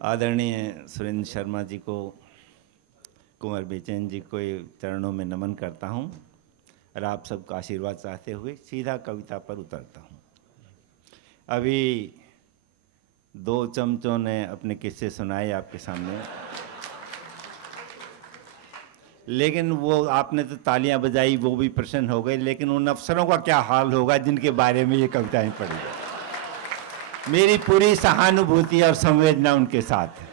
आदरणीय सुरेंद्र शर्मा जी को, कुंवर बेचैन जी को चरणों में नमन करता हूँ और आप सबका आशीर्वाद चाहते हुए सीधा कविता पर उतरता हूँ। अभी दो चमचों ने अपने किस्से सुनाए आपके सामने, लेकिन वो आपने तो तालियां बजाई, वो भी प्रसन्न हो गए, लेकिन उन अफसरों का क्या हाल होगा जिनके बारे में ये कविताएं पढ़ी। मेरी पूरी सहानुभूति और संवेदना उनके साथ है।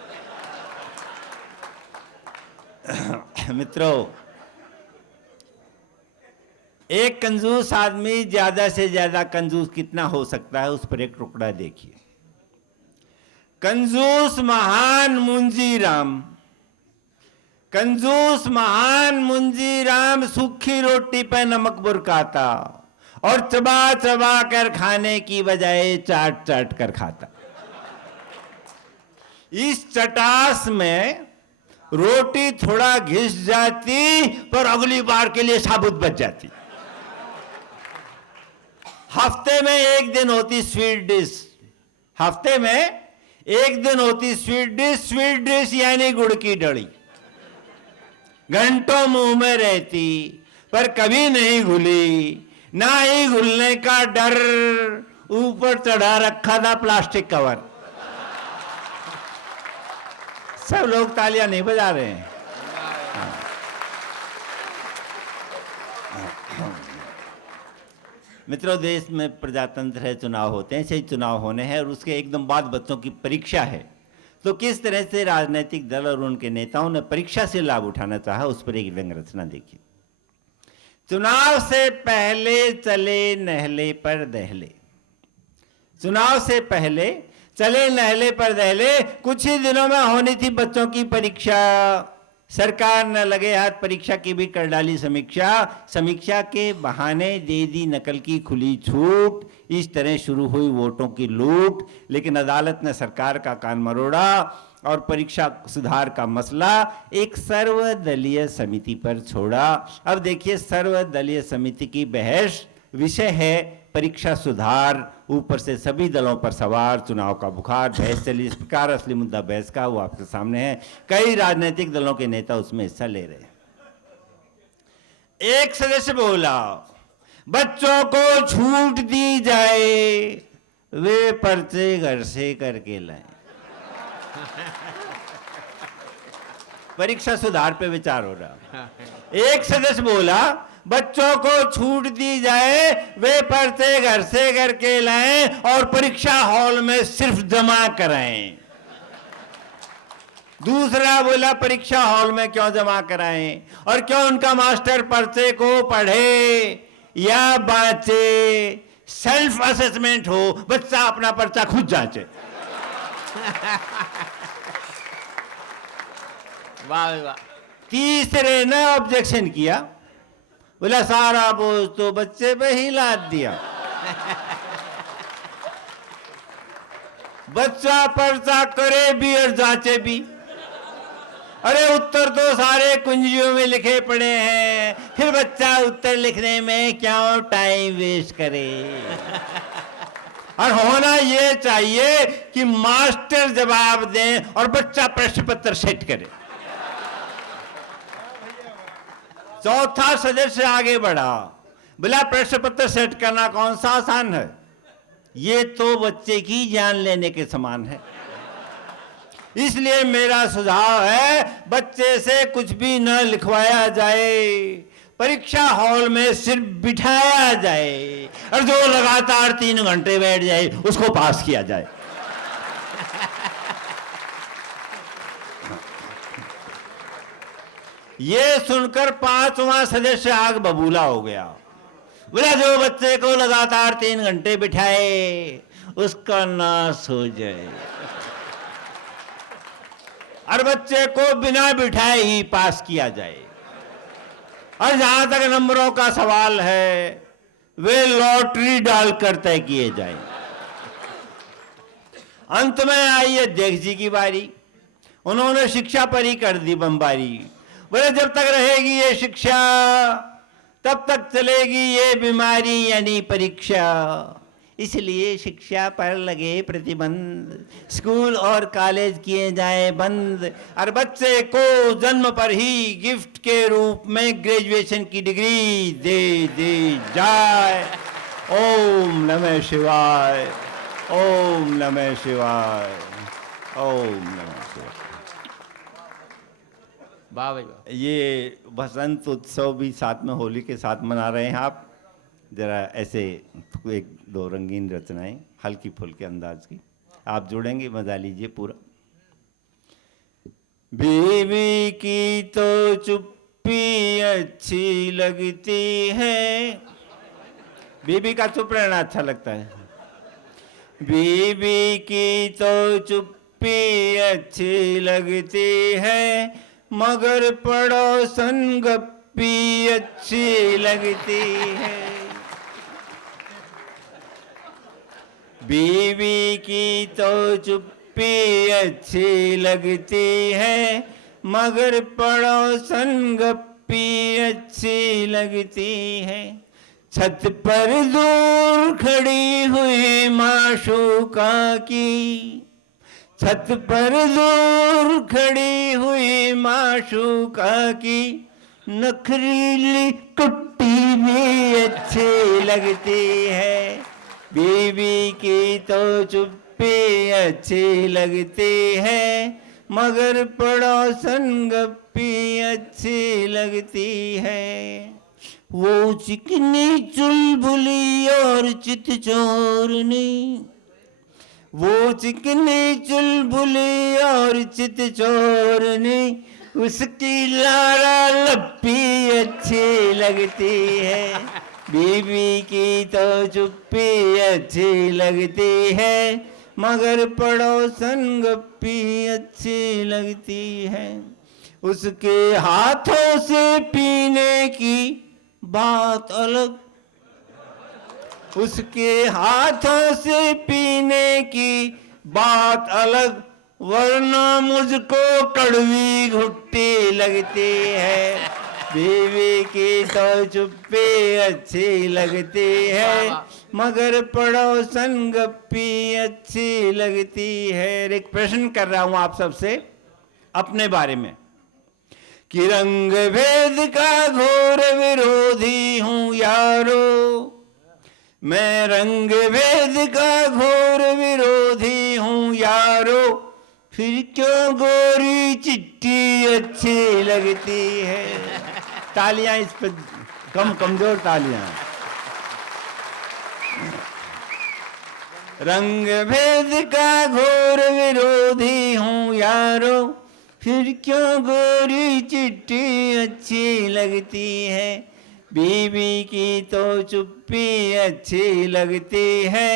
मित्रों, एक कंजूस आदमी ज्यादा से ज्यादा कंजूस कितना हो सकता है, उस पर एक टुकड़ा देखिए। कंजूस महान मुंजी राम, कंजूस महान मुंजी राम सूखी रोटी पर नमक बुरकाता और चबा चबा कर खाने की बजाय चाट चाट कर खाता। इस चटास में रोटी थोड़ा घिस जाती पर अगली बार के लिए साबुत बच जाती। हफ्ते में एक दिन होती स्वीट डिश, हफ्ते में एक दिन होती स्वीट डिश। स्वीट डिश यानी गुड़ की डली, घंटों मुंह में रहती पर कभी नहीं घुली, ना ही घुलने का डर। ऊपर चढ़ा रखा था प्लास्टिक कवर। सब लोग तालियां नहीं बजा रहे हैं। मित्रों, देश में प्रजातंत्र है, चुनाव होते हैं, सही चुनाव होने हैं और उसके एकदम बाद बच्चों की परीक्षा है। तो किस तरह से राजनीतिक दल और उनके नेताओं ने परीक्षा से लाभ उठाना चाहा, उस पर एक व्यंग रचना देखिए। चुनाव से पहले चले नहले पर दहले, चुनाव से पहले चले नहले पर दहले। कुछ ही दिनों में होनी थी बच्चों की परीक्षा। सरकार न लगे हाथ परीक्षा की भी कर डाली समीक्षा। समीक्षा के बहाने दे दी नकल की खुली छूट। इस तरह शुरू हुई वोटों की लूट। लेकिन अदालत ने सरकार का कान मरोड़ा और परीक्षा सुधार का मसला एक सर्वदलीय समिति पर छोड़ा। अब देखिए, सर्वदलीय समिति की बहस, विषय है परीक्षा सुधार, ऊपर से सभी दलों पर सवार, चुनाव का बुखार, बहस चली। इस प्रकार असली मुद्दा बहस का वो आपके सामने है। कई राजनीतिक दलों के नेता उसमें हिस्सा ले रहे हैं। एक सदस्य बोला, बच्चों को छूट दी जाए, वे पर्चे घर से करके लाएं। परीक्षा सुधार पे विचार हो रहा। एक सदस्य बोला, बच्चों को छूट दी जाए, वे पर्चे घर से करके लाएं और परीक्षा हॉल में सिर्फ जमा कराएं। दूसरा बोला, परीक्षा हॉल में क्यों जमा कराएं और क्यों उनका मास्टर पर्चे को पढ़े या बाँचे। सेल्फ असेसमेंट हो, बच्चा अपना पर्चा खुद जांचे। वाह वाह। तीसरे ने ऑब्जेक्शन किया, बोला सारा बोझ तो बच्चे पे ही लाद दिया। बच्चा पर्चा करे भी और जांचे भी। अरे उत्तर तो सारे कुंजियों में लिखे पड़े हैं, फिर बच्चा उत्तर लिखने में क्यों टाइम वेस्ट करे। और होना ये चाहिए कि मास्टर जवाब दें और बच्चा प्रश्न पत्र सेट करे। चौथा सदस्य आगे बढ़ा, बोला प्रश्न पत्र सेट करना कौन सा आसान है, ये तो बच्चे की जान लेने के समान है। इसलिए मेरा सुझाव है, बच्चे से कुछ भी न लिखवाया जाए, परीक्षा हॉल में सिर्फ बिठाया जाए और जो लगातार 3 घंटे बैठ जाए उसको पास किया जाए। ये सुनकर 5वां सदस्य आग बबूला हो गया। बोला जो बच्चे को लगातार 3 घंटे बिठाए उसका नाश हो जाए और बच्चे को बिना बिठाए ही पास किया जाए। और जहां तक नंबरों का सवाल है, वे लॉटरी डालकर तय किए जाए। अंत में आई अध्यक्ष जी की बारी। उन्होंने शिक्षा पर ही कर दी बमबारी। बोले जब तक रहेगी ये शिक्षा तब तक चलेगी ये बीमारी यानी परीक्षा। इसलिए शिक्षा पर लगे प्रतिबंध, स्कूल और कॉलेज किए जाए बंद, और बच्चे को जन्म पर ही गिफ्ट के रूप में ग्रेजुएशन की डिग्री दे दी जाए। ओम नमः शिवाय, ओम नमः शिवाय, ओम नमः शिवाय। वाह भाई वाह। ये बसंत उत्सव भी साथ में होली के साथ मना रहे हैं आप। जरा ऐसे एक दो रंगीन रचनाएं हल्की फुल्की अंदाज की आप जोड़ेंगे, मजा लीजिए पूरा। बीवी की तो चुप्पी अच्छी लगती है, बीवी का चुप रहना अच्छा लगता है। बीवी की तो चुप्पी अच्छी लगती है, मगर पड़ोसन गप्पी अच्छी लगती है। बीवी की तो चुप्पी अच्छी लगती है, मगर पड़ोसन गप्पी अच्छी लगती है। छत पर दूर खड़ी हुई माशूका की, छत पर दूर खड़ी हुई माशूका की, नखरीली कुट्टी भी अच्छी लगती है। बीवी की तो चुप्पी अच्छी लगती है, मगर पड़ोसन गप्पी अच्छी लगती है। वो चिकनी चुलबुली और चितचोरनी, वो चिकनी चुलबुली और चितचोरनी, उसकी लारा लप्पी अच्छी लगती है। बीवी की तो चुप्पी अच्छी लगती है, मगर पड़ोसन गप्पी अच्छी लगती है। उसके हाथों से पीने की बात अलग, उसके हाथों से पीने की बात अलग, वरना मुझको कड़वी घुट्टी लगती है। बीवी की तो चुप्पी अच्छी लगती है, मगर पड़ोसन गप्पी अच्छी लगती है। एक प्रश्न कर रहा हूं आप सबसे अपने बारे में कि रंग भेद का घोर विरोधी हूं यारो, मैं रंग भेद का घोर विरोधी हूं यारो, फिर क्यों गोरी चिट्टी अच्छी लगती है। तालियां इस पर कमजोर तालियां। रंग भेद का घोर विरोधी हूं यारो, फिर क्यों गोरी चिट्टी अच्छी लगती है। बीवी की तो चुप्पी अच्छी लगती है,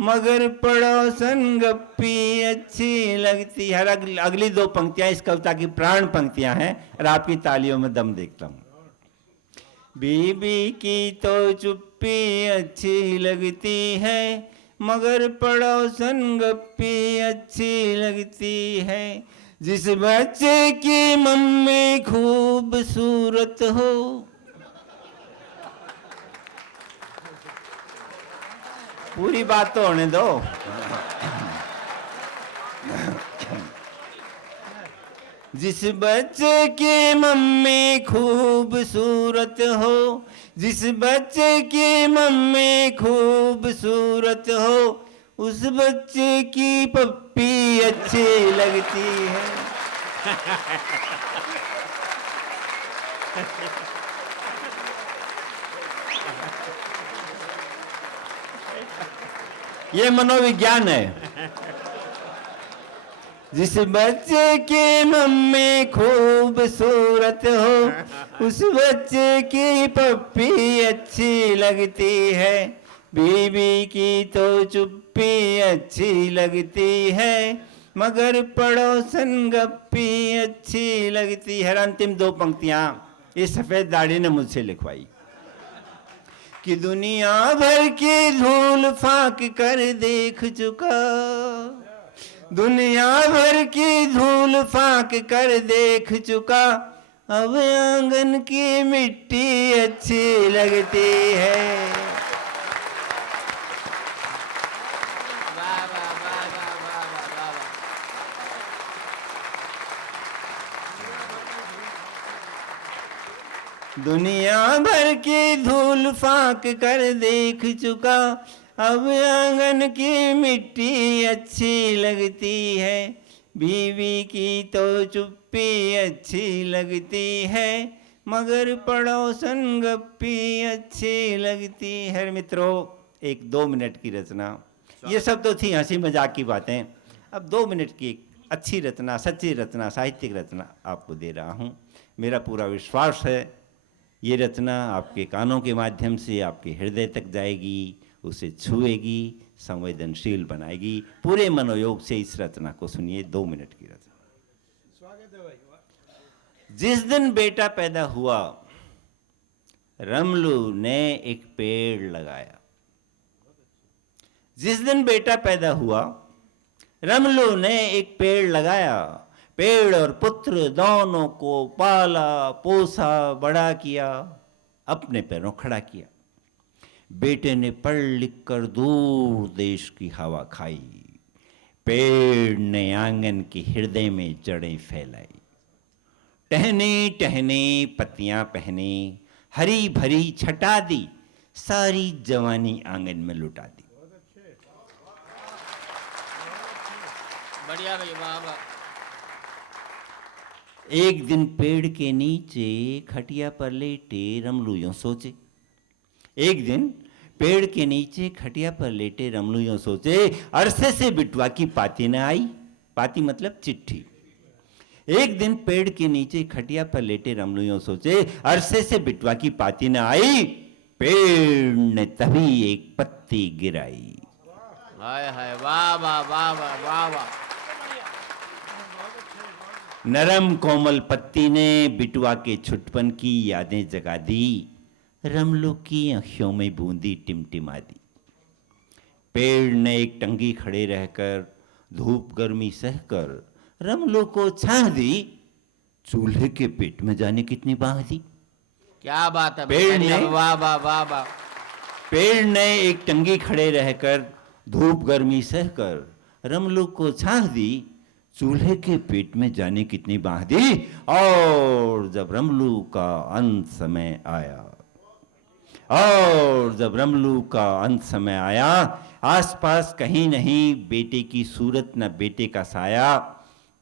मगर पड़ोसन गप्पी अच्छी लगती है। अगली दो पंक्तियां इस कविता की प्राण पंक्तियां हैं और आपकी तालियों में दम देखता हूं। बीवी की तो चुप्पी अच्छी लगती है, मगर पड़ोसन गप्पी अच्छी लगती है। जिस बच्चे की मम्मी खूबसूरत हो, पूरी बात तो होने दो। जिस बच्चे की मम्मी खूबसूरत हो, जिस बच्चे की मम्मी खूबसूरत हो, उस बच्चे की पप्पी अच्छी लगती है। ये मनोविज्ञान है। जिस बच्चे की मम्मी खूबसूरत हो, उस बच्चे की पप्पी अच्छी लगती है। बीवी की तो चुप्पी अच्छी लगती है, मगर पड़ोसन गप्पी अच्छी लगती है। अंतिम दो पंक्तियां इस सफेद दाढ़ी ने मुझसे लिखवाई कि दुनिया भर की धूल फाक कर देख चुका, दुनिया भर की धूल फाक कर देख चुका, अब आंगन की मिट्टी अच्छी लगती है। दुनिया भर की धूल फाक कर देख चुका, अब आंगन की मिट्टी अच्छी लगती है, बीवी की तो चुप्पी अच्छी लगती है, मगर पड़ोसन गप्पी अच्छी लगती है। मित्रों, एक 2 मिनट की रचना, ये सब तो थी हंसी मजाक की बातें। अब 2 मिनट की एक अच्छी रचना, सच्ची रचना, साहित्यिक रचना आपको दे रहा हूँ। मेरा पूरा विश्वास है ये रचना आपके कानों के माध्यम से आपके हृदय तक जाएगी, उसे छुएगी, संवेदनशील बनाएगी। पूरे मनोयोग से इस रचना को सुनिए। 2 मिनट की रचना। स्वागत है भाई। जिस दिन बेटा पैदा हुआ, रमलू ने एक पेड़ लगाया। जिस दिन बेटा पैदा हुआ, रमलू ने एक पेड़ लगाया। पेड़ और पुत्र दोनों को पाला, पोसा, बड़ा किया, अपने पैरों खड़ा किया। बेटे ने पढ़ लिख कर दूर देश की हवा खाई। पेड़ ने आंगन के हृदय में जड़ें फैलाई। टहने टहने पत्तियां पहने, हरी भरी छटा दी, सारी जवानी आंगन में लुटा दी। बढ़िया भैया, वाह वाह। एक दिन पेड़ के नीचे खटिया पर लेटे रमलू यूं सोचे। एक दिन पेड़ के नीचे खटिया पर लेटे रमलू यूं सोचे, अरसे से बिटवा की पाती न आई। पाती मतलब चिट्ठी। एक दिन पेड़ के नीचे खटिया पर लेटे रमलू यूं सोचे, अरसे से बिटवा की पाती न आई। पेड़ ने तभी एक पत्ती गिराई। हाय हाय, वाह वाह वाह वाह वाह वाह। नरम कोमल पत्ती ने बिटवा के छुटपन की यादें जगा दी। रमलू की आंखों में बूंदी टिमटिमा दी। पेड़ ने एक टंगी खड़े रहकर, धूप गर्मी सहकर रमलू को छाह दी। चूल्हे के पेट में जाने कितनी बाह दी। क्या बात है, पेड़ ने, वाह वाह वाह वाह। पेड़ ने एक टंगी खड़े रहकर, धूप गर्मी सहकर रमलू को छाह दी। चूल्हे के पेट में जाने कितनी बाह दी। और जब रमलू का अंत समय आया, और जब रमलू का अंत समय आया, आसपास कहीं नहीं बेटे की सूरत न बेटे का साया,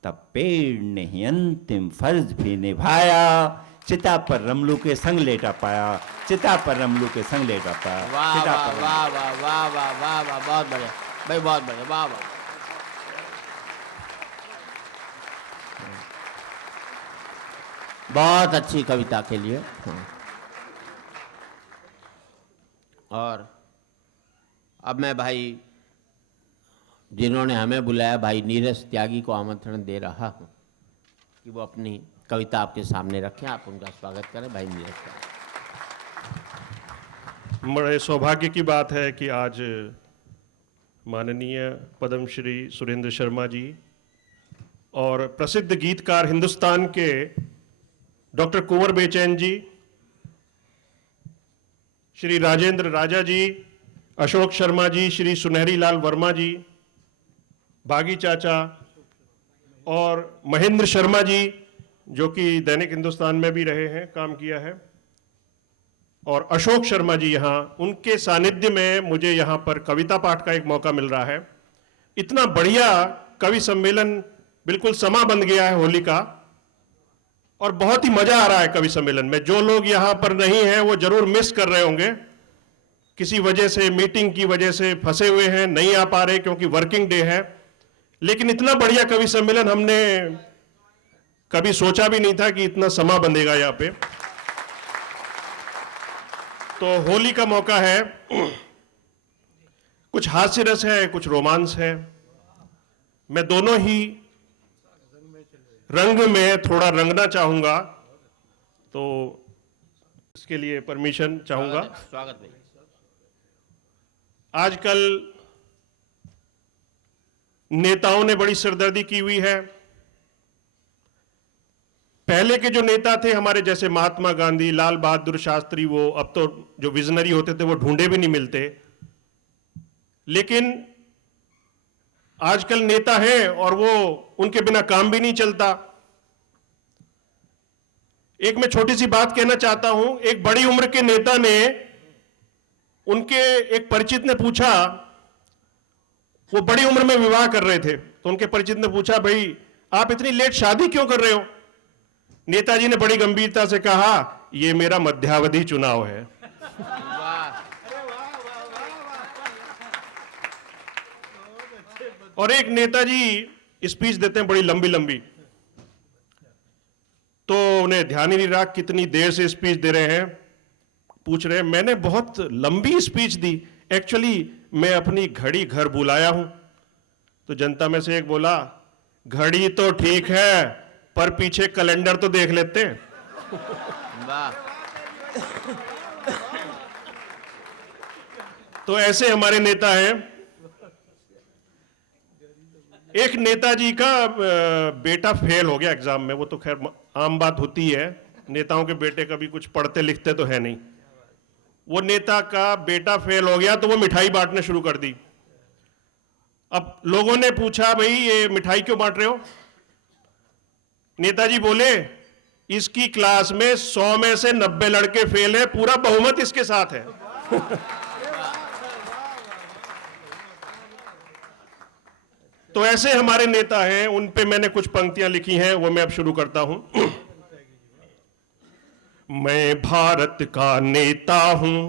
तब पेड़ ने ही अंतिम फर्ज भी निभाया। चिता पर रमलू के संग लेटा पाया। चिता पर रमलू के संग लेटा पाया। वाह वाह वाह वाह वाह वाह वाह वाह, बहुत बढ़िया भाई, बहुत बढ़िया, वाह वाह। बहुत अच्छी कविता के लिए। और अब मैं भाई, जिन्होंने हमें बुलाया, भाई नीरज त्यागी को आमंत्रण दे रहा हूं कि वो अपनी कविता आपके सामने रखें। आप उनका स्वागत करें। भाई नीरज त्यागी। बड़े सौभाग्य की बात है कि आज माननीय पद्मश्री सुरेंद्र शर्मा जी और प्रसिद्ध गीतकार हिंदुस्तान के डॉक्टर कुंवर बेचैन जी, श्री राजेंद्र राजा जी, अशोक शर्मा जी, श्री सुनहरी लाल वर्मा जी, बागी चाचा और महेंद्र शर्मा जी, जो कि दैनिक हिंदुस्तान में भी रहे हैं, काम किया है, और अशोक शर्मा जी यहाँ, उनके सानिध्य में मुझे यहाँ पर कविता पाठ का एक मौका मिल रहा है। इतना बढ़िया कवि सम्मेलन बिल्कुल समा बन गया है होली का, और बहुत ही मजा आ रहा है कवि सम्मेलन में। जो लोग यहाँ पर नहीं हैं वो जरूर मिस कर रहे होंगे, किसी वजह से, मीटिंग की वजह से फंसे हुए हैं, नहीं आ पा रहे क्योंकि वर्किंग डे है। लेकिन इतना बढ़िया कवि सम्मेलन हमने कभी सोचा भी नहीं था कि इतना समा बंधेगा यहाँ पे। तो होली का मौका है, कुछ हास्य रस है, कुछ रोमांस है। मैं दोनों ही रंग में थोड़ा रंगना चाहूंगा, तो इसके लिए परमिशन चाहूंगा। स्वागत भाई। आजकल नेताओं ने बड़ी सिरदर्दी की हुई है। पहले के जो नेता थे हमारे, जैसे महात्मा गांधी, लाल बहादुर शास्त्री, वो अब तो जो विजनरी होते थे वो ढूंढे भी नहीं मिलते। लेकिन आजकल नेता हैं और वो, उनके बिना काम भी नहीं चलता। एक मैं छोटी सी बात कहना चाहता हूं। एक बड़ी उम्र के नेता ने, उनके एक परिचित ने पूछा, वो बड़ी उम्र में विवाह कर रहे थे, तो उनके परिचित ने पूछा, भाई आप इतनी लेट शादी क्यों कर रहे हो? नेताजी ने बड़ी गंभीरता से कहा, ये मेरा मध्यावधि चुनाव है। और एक नेताजी स्पीच देते हैं बड़ी लंबी लंबी, तो उन्हें ध्यान ही नहीं रहा कितनी देर से स्पीच दे रहे हैं। पूछ रहे हैं, मैंने बहुत लंबी स्पीच दी, एक्चुअली मैं अपनी घड़ी घर बुलाया हूं। तो जनता में से एक बोला, घड़ी तो ठीक है पर पीछे कैलेंडर तो देख लेते हैं। वाह। तो ऐसे हमारे नेता हैं। एक नेताजी का बेटा फेल हो गया एग्जाम में, वो तो खैर आम बात होती है, नेताओं के बेटे कभी कुछ पढ़ते लिखते तो है नहीं। वो नेता का बेटा फेल हो गया तो वो मिठाई बांटने शुरू कर दी। अब लोगों ने पूछा, भाई ये मिठाई क्यों बांट रहे हो? नेताजी बोले, इसकी क्लास में 100 में से 90 लड़के फेल है, पूरा बहुमत इसके साथ है। तो ऐसे हमारे नेता हैं, उन पे मैंने कुछ पंक्तियां लिखी हैं, वो मैं अब शुरू करता हूं। मैं भारत का नेता हूं,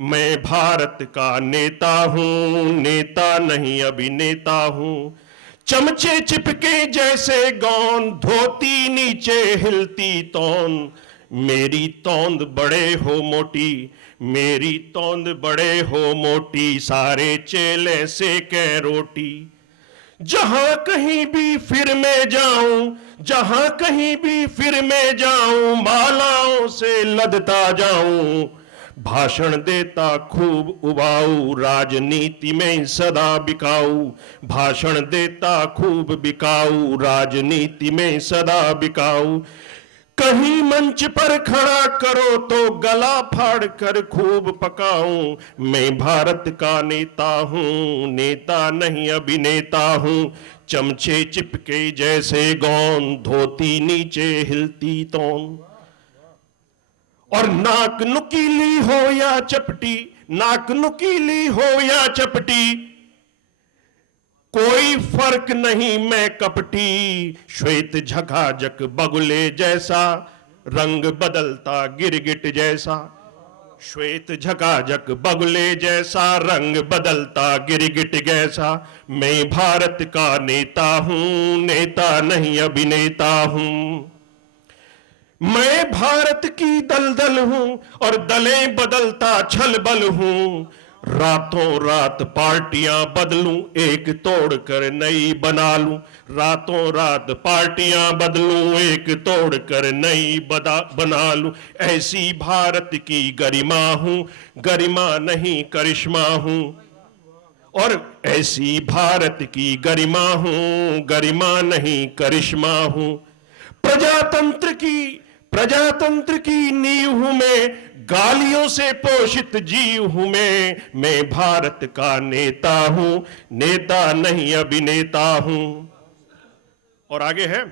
मैं भारत का नेता हूं, नेता नहीं अभिनेता हूं। चमचे चिपके जैसे गौन, धोती नीचे हिलती तौन। मेरी तौंद बड़े हो मोटी, मेरी तौंद बड़े हो मोटी, सारे चेले सेके रोटी। जहां कहीं भी फिर मैं जाऊं, जहां कहीं भी फिर मैं जाऊं, मालाओं से लदता जाऊं। भाषण देता खूब उबाऊ, राजनीति में सदा बिकाऊ। भाषण देता खूब बिकाऊ, राजनीति में सदा बिकाऊ। कहीं मंच पर खड़ा करो तो गला फाड़ कर खूब पकाऊं। मैं भारत का नेता हूं, नेता नहीं अभिनेता हूं। चमचे चिपके जैसे गौन, धोती नीचे हिलती तौन। और नाक नुकीली हो या चपटी, नाक नुकीली हो या चपटी, कोई फर्क नहीं मैं कपटी। श्वेत झकाझक बगुले जैसा, रंग बदलता गिरगिट जैसा। श्वेत झकाझक बगुले जैसा, रंग बदलता गिरगिट जैसा। मैं भारत का नेता हूं, नेता नहीं अभिनेता हूं। मैं भारत की दलदल हूं और दलें बदलता छल बल हूं। रातों रात पार्टियां बदलूं, एक तोड़ कर नई बना लूं। रातों रात पार्टियां बदलूं, एक तोड़ कर नई बना लूं। ऐसी भारत की गरिमा हूं, गरिमा नहीं करिश्मा हूं। और ऐसी भारत की गरिमा हूं, गरिमा नहीं करिश्मा हूं। प्रजातंत्र की नींव हूं मैं, गालियों से पोषित जीव हूं मैं भारत का नेता हूं, नेता नहीं अभिनेता हूं। और आगे है,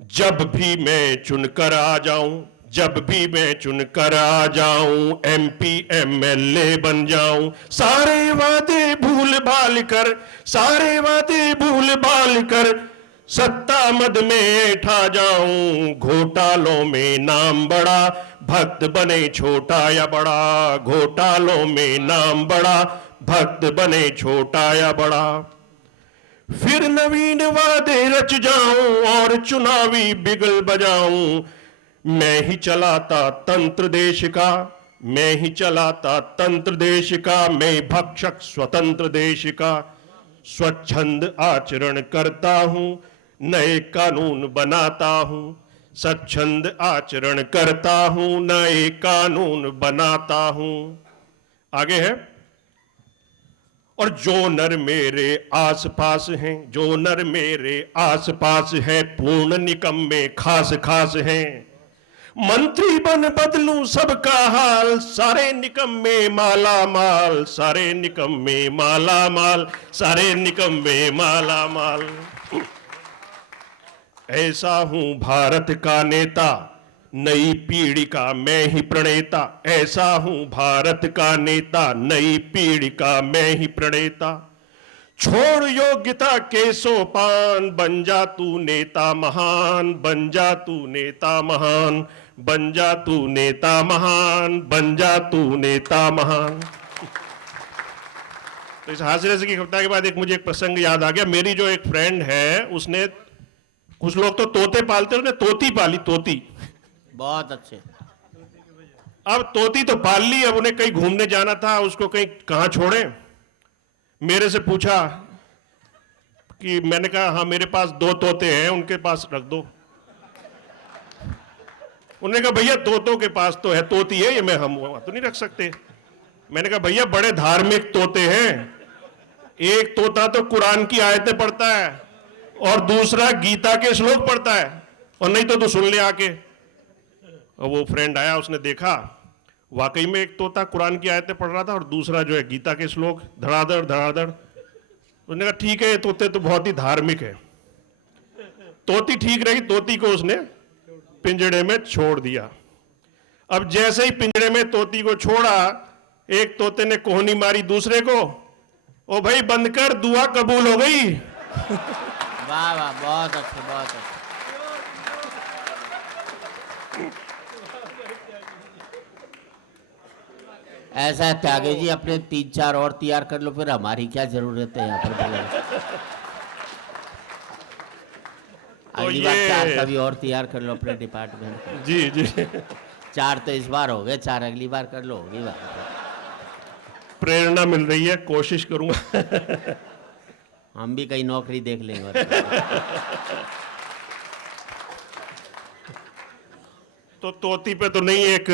जब भी मैं चुनकर आ जाऊं, जब भी मैं चुनकर आ जाऊं, MP MLA बन जाऊं। सारे वादे भूल भाल कर, सारे वादे भूल भाल कर, सत्ता मद में ऐठा जाऊं। घोटालों में नाम बड़ा, भक्त बने छोटा या बड़ा। घोटालों में नाम बड़ा, भक्त बने छोटा या बड़ा। फिर नवीन वादे रच जाऊं और चुनावी बिगल बजाऊं। मैं ही चलाता तंत्र देश का, मैं ही चलाता तंत्र देश का। मैं भक्षक स्वतंत्र देश का। स्वच्छंद आचरण करता हूं, नए कानून बनाता हूं। स्वच्छंद आचरण करता हूं, नए कानून बनाता हूं। आगे है, और जो नर मेरे आसपास हैं, जो नर मेरे आसपास है, पूर्ण निकम्मे खास खास हैं। मंत्री बन बदलूं सबका हाल, सारे निकम्मे माला माल। सारे निकम्मे माला माल, सारे निकम्मे माला माल। ऐसा हूं भारत का नेता, नई पीढ़ी का मैं ही प्रणेता, ऐसा हूं भारत का नेता, नई पीढ़ी का मैं ही प्रणेता। छोड़ योग्यता के सोपान, बन जा तू नेता महान, बन जा तू नेता महान, बन जा तू नेता महान, बन जा तू नेता महान। तो इस हास्य रस की कविता के बाद मुझे एक प्रसंग याद आ गया। मेरी जो एक फ्रेंड है, उसने, कुछ लोग तो तोते पालते हैं, उसने तोती पाली, तोती। बहुत अच्छे। अब तोती तो पाल ली, अब उन्हें कहीं घूमने जाना था, उसको कहीं कहां छोड़े। मेरे से पूछा कि, मैंने कहा हाँ मेरे पास 2 तोते हैं, उनके पास रख दो। उन्होंने कहा भैया तोतों के पास तो है, तोती है, ये मैं हम वहां तो नहीं रख सकते। मैंने कहा भैया बड़े धार्मिक तोते हैं, एक तोता तो कुरान की आयतें पढ़ता है और दूसरा गीता के श्लोक पढ़ता है, और नहीं तो सुन ले आके। और वो फ्रेंड आया, उसने देखा वाकई में एक तोता कुरान की आयतें पढ़ रहा था और दूसरा जो है गीता के श्लोक धड़ाधड़ धड़ाधड़। उसने कहा ठीक है, ये तोते तो बहुत ही धार्मिक है। तोती ठीक रही, तोती को उसने पिंजड़े में छोड़ दिया। अब जैसे ही पिंजड़े में तोती को छोड़ा, एक तोते ने कोहनी मारी दूसरे को, ओ भाई बंद कर, दुआ कबूल हो गई। वाह वाह, बहुत अच्छे, बहुत अच्छे। ऐसा है त्यागी जी, अपने 3-4 और तैयार कर लो, फिर हमारी क्या जरूरत है यहाँ पर बोलने। अगली बार 4 कभी और तैयार कर लो अपने डिपार्टमेंट। जी जी, 4 तो इस बार हो गए, 4 अगली बार कर लो, होगी बात। प्रेरणा मिल रही है, कोशिश करूंगा। हम भी कहीं नौकरी देख लेंगे। तो तोती पे तो नहीं, एक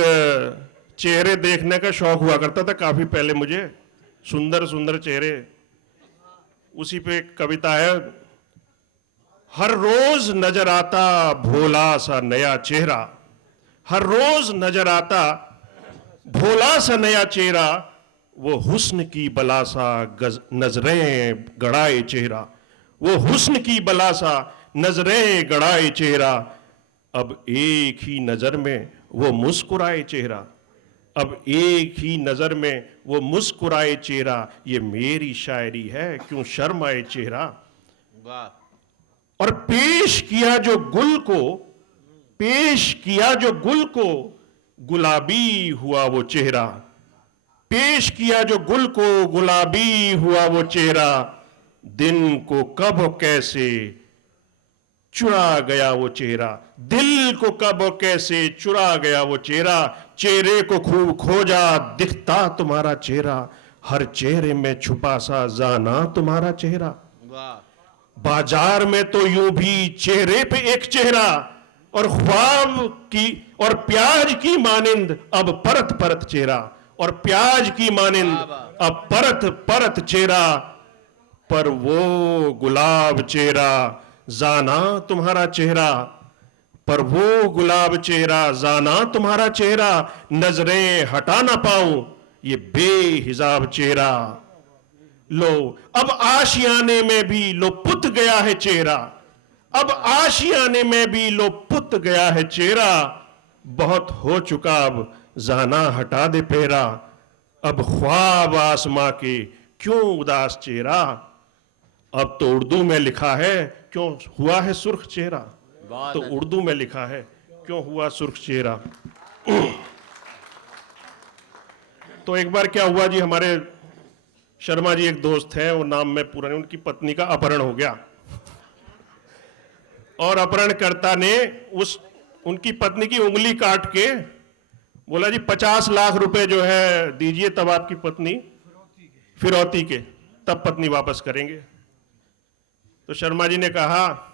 चेहरे देखने का शौक हुआ करता था काफी पहले मुझे, सुंदर सुंदर चेहरे। उसी पे एक कविता है, हर रोज नजर आता भोला सा नया चेहरा, हर रोज नजर आता भोला सा नया चेहरा, वो हुस्न की बला सा नजरें गड़ाए चेहरा, वो हुस्न की बला सा नजरें गड़ाए चेहरा, अब एक ही नजर में वो मुस्कुराए चेहरा, अब एक ही नजर में वो मुस्कुराए चेहरा, ये मेरी शायरी है क्यों शर्माए चेहरा। और पेश किया जो गुल को, पेश किया जो गुल को, गुलाबी हुआ वो चेहरा, पेश किया जो गुल को, गुलाबी हुआ वो चेहरा, दिन को कब और कैसे चुरा गया वो चेहरा, दिल को कब और कैसे चुरा गया वो चेहरा, चेहरे को खूब खोजा दिखता तुम्हारा चेहरा, हर चेहरे में छुपा सा जाना तुम्हारा चेहरा। बाजार में तो यूं भी चेहरे पे एक चेहरा, और ख्वाब की और प्याज की मानिंद अब परत परत चेहरा, और प्याज की मानिंद अब परत परत चेहरा, पर वो गुलाब चेहरा जाना तुम्हारा चेहरा, पर वो गुलाब चेहरा जाना तुम्हारा चेहरा, नजरें हटा ना पाऊं ये बेहिजाब चेहरा। लो अब आशियाने में भी लो पुत गया है चेहरा, अब आशियाने में भी लो पुत गया है चेहरा, बहुत हो चुका अब जाना हटा दे पहरा, अब ख्वाब आसमां के क्यों उदास चेहरा, अब तो उर्दू में लिखा है क्यों हुआ है सुर्ख चेहरा, तो उर्दू में लिखा है क्यों हुआ सुर्ख चेहरा। तो एक बार क्या हुआ जी, हमारे शर्मा जी एक दोस्त हैं, वो नाम में पूरा नहीं, उनकी पत्नी का अपहरण हो गया, और अपहरणकर्ता ने उनकी पत्नी की उंगली काट के बोला जी 50 लाख रुपए जो है दीजिए, तब आपकी पत्नी फिरौती के, तब पत्नी वापस करेंगे। तो शर्मा जी ने कहा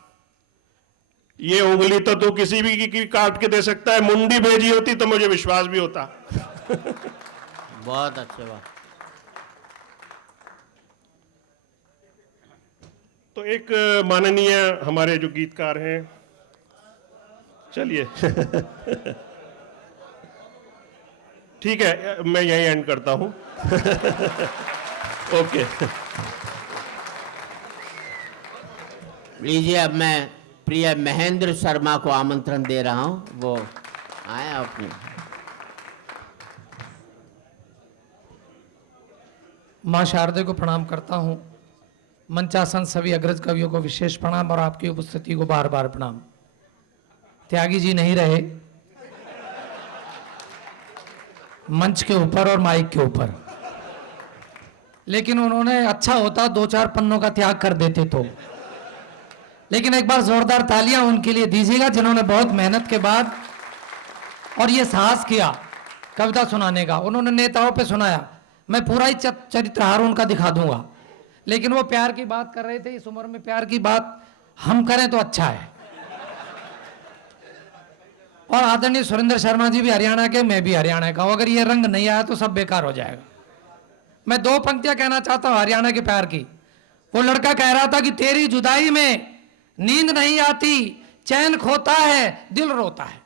ये उंगली तो तू किसी भी की काट के दे सकता है, मुंडी भेजी होती तो मुझे विश्वास भी होता। बहुत अच्छे बात। तो एक माननीय हमारे जो गीतकार हैं, चलिए ठीक है, मैं यहीं एंड करता हूं। ओके, लीजिए अब मैं प्रिय महेंद्र शर्मा को आमंत्रण दे रहा हूं, वो आए अपने। माँ शारदे को प्रणाम करता हूँ। मंचासन सभी अग्रज कवियों को विशेष प्रणाम और आपकी उपस्थिति को बार बार प्रणाम। त्यागी जी नहीं रहे मंच के ऊपर और माइक के ऊपर, लेकिन उन्होंने अच्छा होता 2-4 पन्नों का त्याग कर देते तो। लेकिन एक बार जोरदार तालियां उनके लिए दीजिएगा जिन्होंने बहुत मेहनत के बाद और ये साहस किया कविता सुनाने का। उन्होंने नेताओं पे सुनाया, मैं पूरा ही चरित्रहार उनका दिखा दूंगा, लेकिन वो प्यार की बात कर रहे थे। इस उम्र में प्यार की बात हम करें तो अच्छा है। और आदरणीय सुरेंद्र शर्मा जी भी हरियाणा के, मैं भी हरियाणा का हूं। अगर ये रंग नहीं आया तो सब बेकार हो जाएगा। मैं 2 पंक्तियां कहना चाहता हूं हरियाणा के प्यार की। वो लड़का कह रहा था कि तेरी जुदाई में नींद नहीं आती, चैन खोता है, दिल रोता है।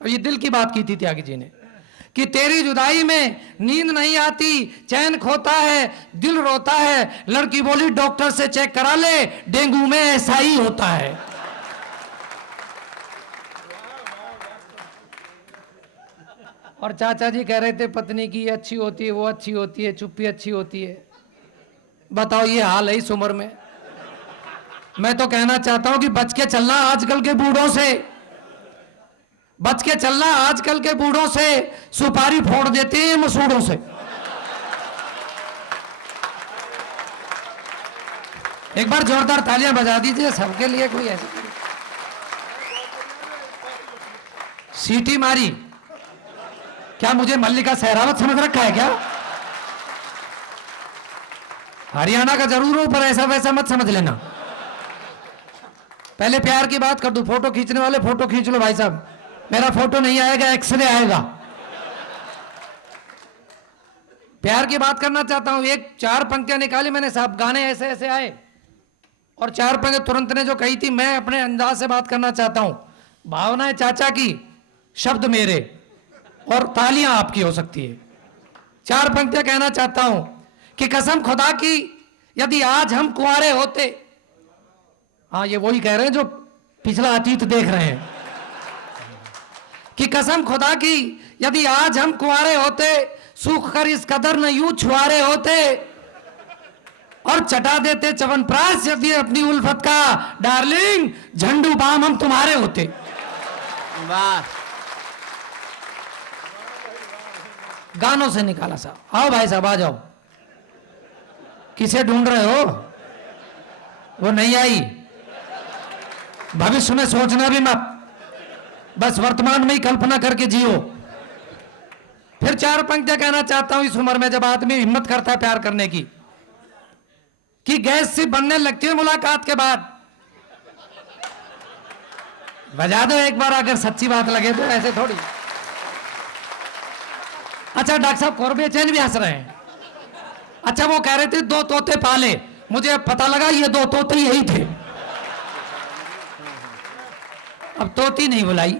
और ये दिल की बात की थी त्यागी जी ने कि तेरी जुदाई में नींद नहीं आती, चैन खोता है, दिल रोता है। लड़की बोली डॉक्टर से चेक करा ले, डेंगू में ऐसा ही होता है। और चाचा जी कह रहे थे पत्नी की ये अच्छी होती है, वो अच्छी होती है, चुप्पी अच्छी होती है। बताओ ये हाल है इस उम्र में। मैं तो कहना चाहता हूं कि बच के चलना आजकल के बूढ़ों से, बच के चलना आजकल के बूढ़ों से। सुपारी फोड़ देते हैं मसूड़ों से। एक बार जोरदार तालियां बजा दीजिए सबके लिए। कोई ऐसा सीटी मारी क्या? मुझे मल्लिका सहरावत समझ रखा है क्या? हरियाणा का जरूर हूं पर ऐसा वैसा मत समझ लेना। पहले प्यार की बात कर दूं। फोटो खींचने वाले फोटो खींच लो भाई साहब। मेरा फोटो नहीं आएगा, एक्सरे आएगा। प्यार की बात करना चाहता हूं। 4 पंक्तियां निकाली मैंने साहब, गाने ऐसे ऐसे आए और 4 पंक्तियां तुरंत ने जो कही थी, मैं अपने अंदाज से बात करना चाहता हूं। भावनाएं चाचा की, शब्द मेरे और तालियां आपकी हो सकती है। 4 पंक्तियां कहना चाहता हूं कि कसम खुदा की यदि आज हम कुंवारे होते। हाँ, ये वही कह रहे हैं जो पिछला अतीत देख रहे हैं कि कसम खुदा की यदि आज हम कुंवारे होते, सूख कर इस कदर न यूं छुआरे होते और चटा देते च्यवनप्राश यदि अपनी उल्फत का। डार्लिंग झंडू बाम हम तुम्हारे होते। वाह, गानों से निकाला साहब। आओ भाई साहब आ जाओ। किसे ढूंढ रहे हो? वो नहीं आई। भविष्य में सोचना भी मत, बस वर्तमान में ही कल्पना करके जियो। फिर 4 पंक्तियां कहना चाहता हूं इस उम्र में जब आदमी हिम्मत करता है प्यार करने की, कि गैस सी बनने लगती है मुलाकात के बाद। बजा दो एक बार अगर सच्ची बात लगे तो, ऐसे थोड़ी। अच्छा डॉक्टर साहब कौरबेचैन भी हंस रहे हैं। अच्छा वो कह रहे थे 2 तोते पाले, मुझे अब पता लगा ये 2 तोते यही थे। अब तोती नहीं बुलाई।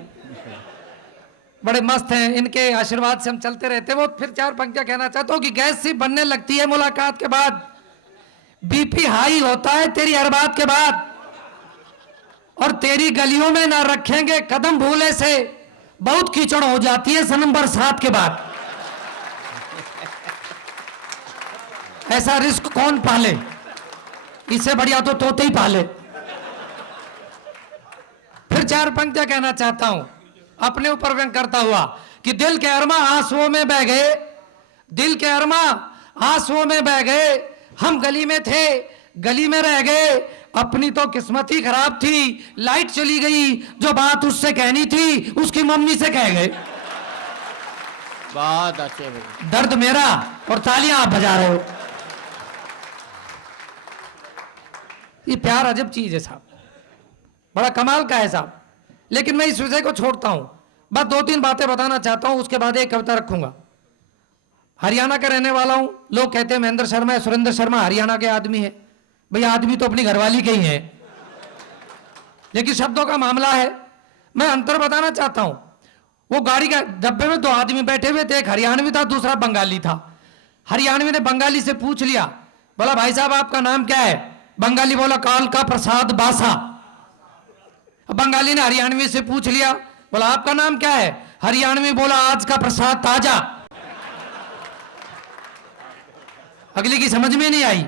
बड़े मस्त हैं, इनके आशीर्वाद से हम चलते रहते हैं। वो फिर 4 पंक्तियां कहना चाहता हूं कि गैस सी बनने लगती है मुलाकात के बाद, बीपी हाई होता है तेरी हर बात के बाद, और तेरी गलियों में ना रखेंगे कदम भूले से, बहुत कीचड़ हो जाती है सनम बरसात के बाद। ऐसा रिस्क कौन पाले? इससे बढ़िया तो तोते ही पाले। फिर 4 पंक्तियां कहना चाहता हूं अपने ऊपर व्यंग करता हुआ कि दिल के अरमा आंसुओं में बह गए, दिल के अरमा आंसुओं में बह गए। हम गली में थे, गली में रह गए, अपनी तो किस्मत ही खराब थी। लाइट चली गई, जो बात उससे कहनी थी उसकी मम्मी से कह गए। बहुत अच्छे भैया। दर्द मेरा और तालियां आप बजा रहे हो। ये प्यार अजब चीज है साहब, बड़ा कमाल का है साहब। लेकिन मैं इस विषय को छोड़ता हूं, बस 2-3 बातें बताना चाहता हूं, उसके बाद एक कविता रखूंगा। हरियाणा का रहने वाला हूं। लोग कहते हैं महेंद्र शर्मा है, सुरेंद्र शर्मा हरियाणा के आदमी है। भैया आदमी तो अपनी घरवाली के ही है, लेकिन शब्दों का मामला है। मैं अंतर बताना चाहता हूं। वो गाड़ी का डब्बे में 2 आदमी बैठे हुए थे, एक हरियाणवी था, दूसरा बंगाली था। हरियाणवी ने बंगाली से पूछ लिया, बोला भाई साहब आपका नाम क्या है? बंगाली बोला काल का प्रसाद बासा। बंगाली ने हरियाणवी से पूछ लिया बोला आपका नाम क्या है? हरियाणवी बोला आज का प्रसाद ताजा। अगले की समझ में नहीं आई।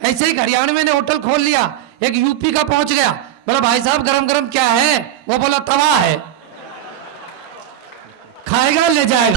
ऐसे ही हरियाणवी ने होटल खोल लिया, एक यूपी का पहुंच गया, बोला भाई साहब गरम गरम क्या है? वो बोला तवा है। खाएगा ले जाएगा।